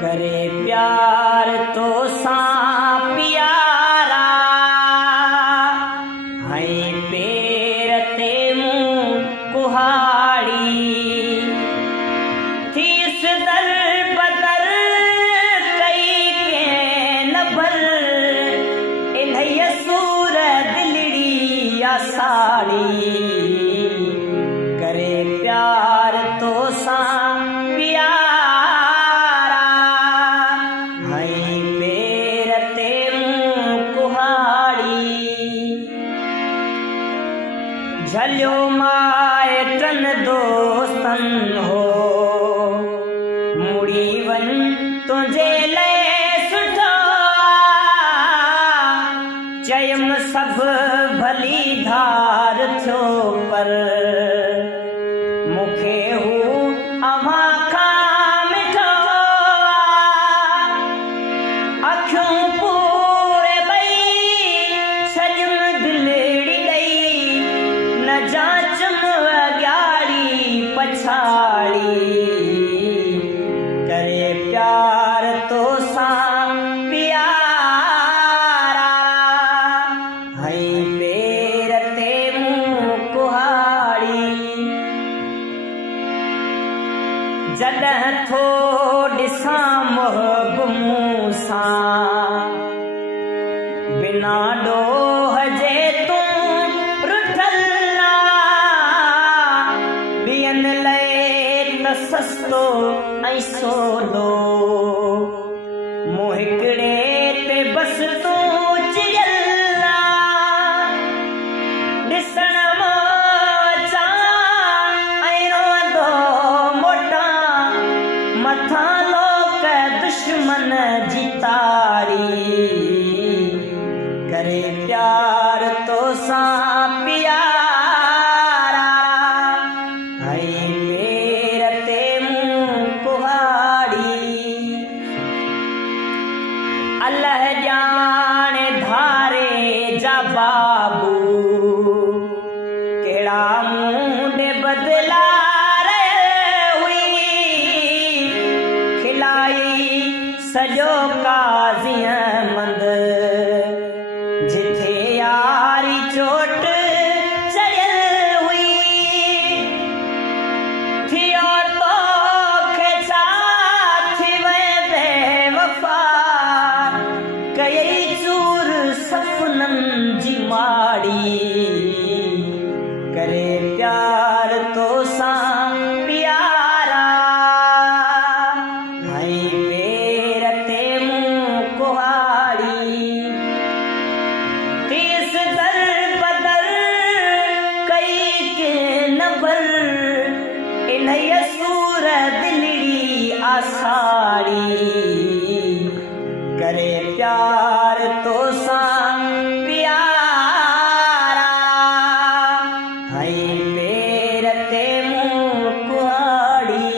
करे प्यार तो सां प्यारा हैं पेर ते मुंह कुहाड़ी थीस दर बदर कई के न भर इन्हैया सूर दिलड़ी या साड़ी करे प्यार तो सां झलियो माइटन दोस्तन हो मुड़ी वन तुझे ले सुठो चयम सब भली धार थो पर मुखे हू अमा खां मिठो अखियूं पूरे बई सजम दिलड़ी ॾई न जाचम अॻियाड़ी पछाड़ी करे प्यार तो सां प्यारा हैं पेर ते मुंह कुहाड़ी जॾहिं थो ॾिसां मोहब मूं सां बिना ॾोह जे तूं सस्तो ऐं सोलो मूं हिकिड़े ते बस तूं चियल ॾिसण मोचा ऐं रोंदो मोटा मथां लोक दुश्मन जी ताड़ी करे प्यार तो सां प्यारा हैं अल्लाह जाने धारे जा बाबू केड़ा मुंह दे बदला रहे हुई खिलाई सजो का